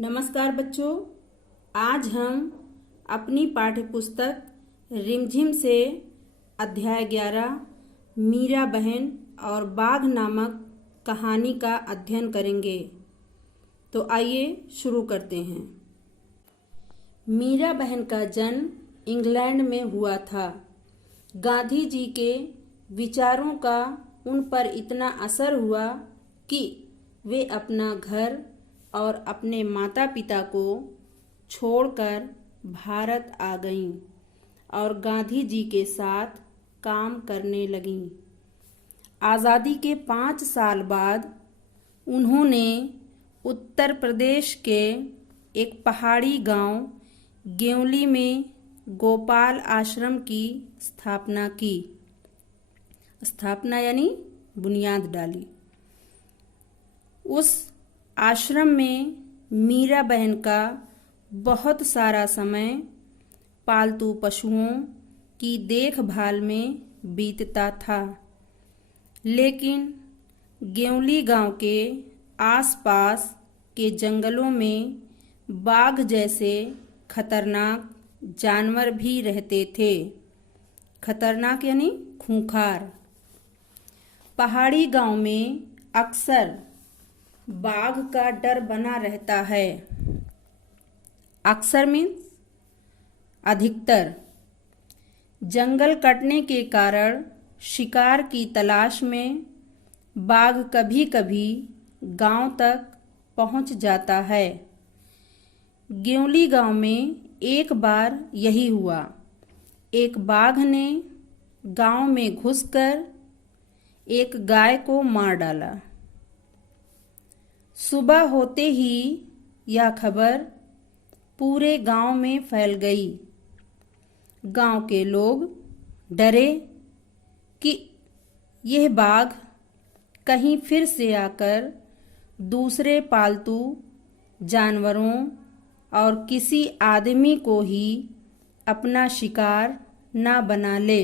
नमस्कार बच्चों, आज हम अपनी पाठ्य पुस्तक रिमझिम से अध्याय 11 मीरा बहन और बाघ नामक कहानी का अध्ययन करेंगे। तो आइए शुरू करते हैं। मीरा बहन का जन्म इंग्लैंड में हुआ था। गांधी जी के विचारों का उन पर इतना असर हुआ कि वे अपना घर और अपने माता पिता को छोड़कर भारत आ गईं और गांधी जी के साथ काम करने लगीं। आज़ादी के 5 साल बाद उन्होंने उत्तर प्रदेश के एक पहाड़ी गांव गेवली में गोपाल आश्रम की स्थापना की। स्थापना यानी बुनियाद डाली। उस आश्रम में मीरा बहन का बहुत सारा समय पालतू पशुओं की देखभाल में बीतता था, लेकिन गेवली गांव के आसपास के जंगलों में बाघ जैसे खतरनाक जानवर भी रहते थे। खतरनाक यानी खूंखार। पहाड़ी गांव में अक्सर बाघ का डर बना रहता है। अक्सर मीन्स अधिकतर। जंगल कटने के कारण शिकार की तलाश में बाघ कभी कभी गांव तक पहुंच जाता है। गेवली गांव में एक बार यही हुआ। एक बाघ ने गांव में घुसकर एक गाय को मार डाला। सुबह होते ही यह खबर पूरे गांव में फैल गई। गांव के लोग डरे कि यह बाघ कहीं फिर से आकर दूसरे पालतू जानवरों और किसी आदमी को ही अपना शिकार न बना ले।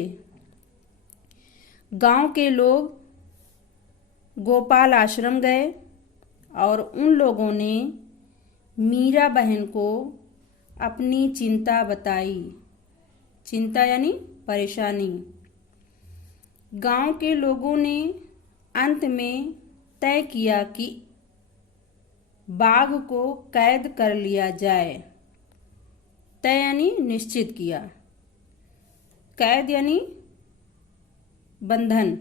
गांव के लोग गोपाल आश्रम गए और उन लोगों ने मीरा बहन को अपनी चिंता बताई। चिंता यानी परेशानी। गांव के लोगों ने अंत में तय किया कि बाघ को कैद कर लिया जाए। तय यानी निश्चित किया। कैद यानी बंधन,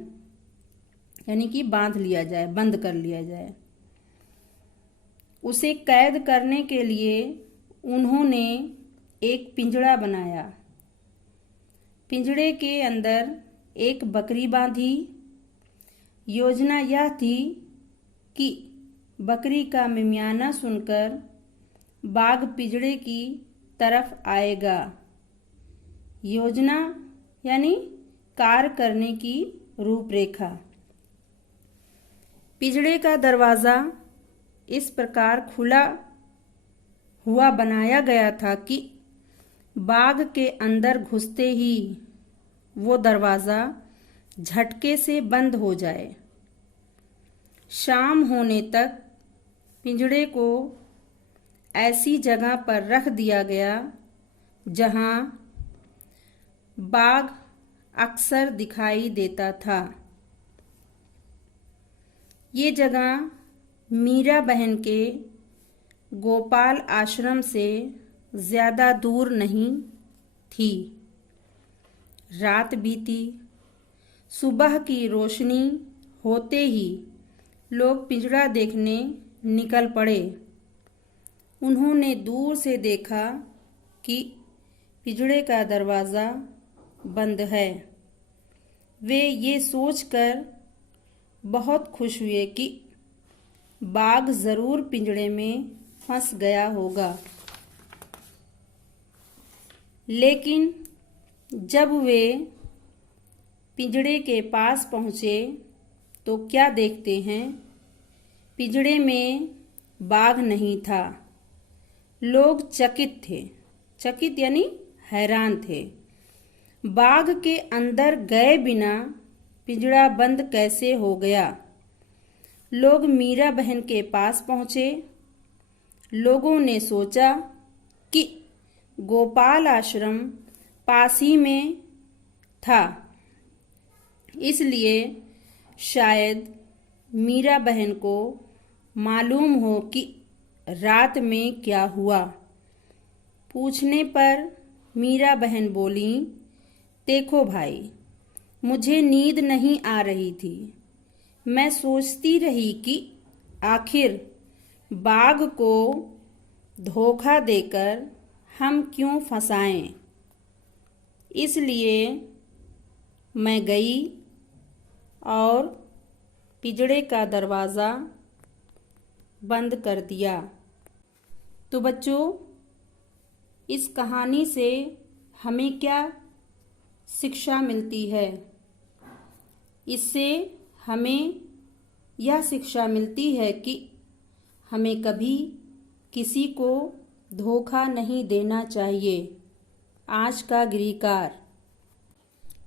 यानी कि बांध लिया जाए, बंद कर लिया जाए। उसे कैद करने के लिए उन्होंने एक पिंजड़ा बनाया। पिंजड़े के अंदर एक बकरी बांधी। योजना यह थी कि बकरी का मिमियाना सुनकर बाघ पिंजड़े की तरफ आएगा। योजना यानी कार्य करने की रूपरेखा। पिंजड़े का दरवाज़ा इस प्रकार खुला हुआ बनाया गया था कि बाघ के अंदर घुसते ही वो दरवाज़ा झटके से बंद हो जाए। शाम होने तक पिंजड़े को ऐसी जगह पर रख दिया गया जहां बाघ अक्सर दिखाई देता था। ये जगह मीरा बहन के गोपाल आश्रम से ज़्यादा दूर नहीं थी। रात बीती। सुबह की रोशनी होते ही लोग पिंजड़ा देखने निकल पड़े। उन्होंने दूर से देखा कि पिंजड़े का दरवाज़ा बंद है। वे ये सोचकर बहुत खुश हुए कि बाघ जरूर पिंजड़े में फंस गया होगा। लेकिन जब वे पिंजड़े के पास पहुंचे तो क्या देखते हैं? पिंजड़े में बाघ नहीं था। लोग चकित थे। चकित यानी हैरान थे। बाघ के अंदर गए बिना पिंजड़ा बंद कैसे हो गया? लोग मीरा बहन के पास पहुंचे। लोगों ने सोचा कि गोपाल आश्रम पास ही में था, इसलिए शायद मीरा बहन को मालूम हो कि रात में क्या हुआ। पूछने पर मीरा बहन बोली, देखो भाई, मुझे नींद नहीं आ रही थी। मैं सोचती रही कि आखिर बाघ को धोखा देकर हम क्यों फंसाएं। इसलिए मैं गई और पिंजड़े का दरवाज़ा बंद कर दिया। तो बच्चों, इस कहानी से हमें क्या शिक्षा मिलती है? इससे हमें यह शिक्षा मिलती है कि हमें कभी किसी को धोखा नहीं देना चाहिए। आज का गृहकार,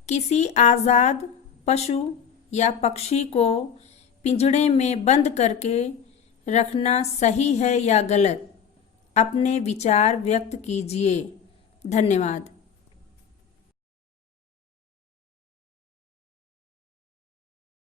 किसी आज़ाद पशु या पक्षी को पिंजड़े में बंद करके रखना सही है या गलत? अपने विचार व्यक्त कीजिए। धन्यवाद।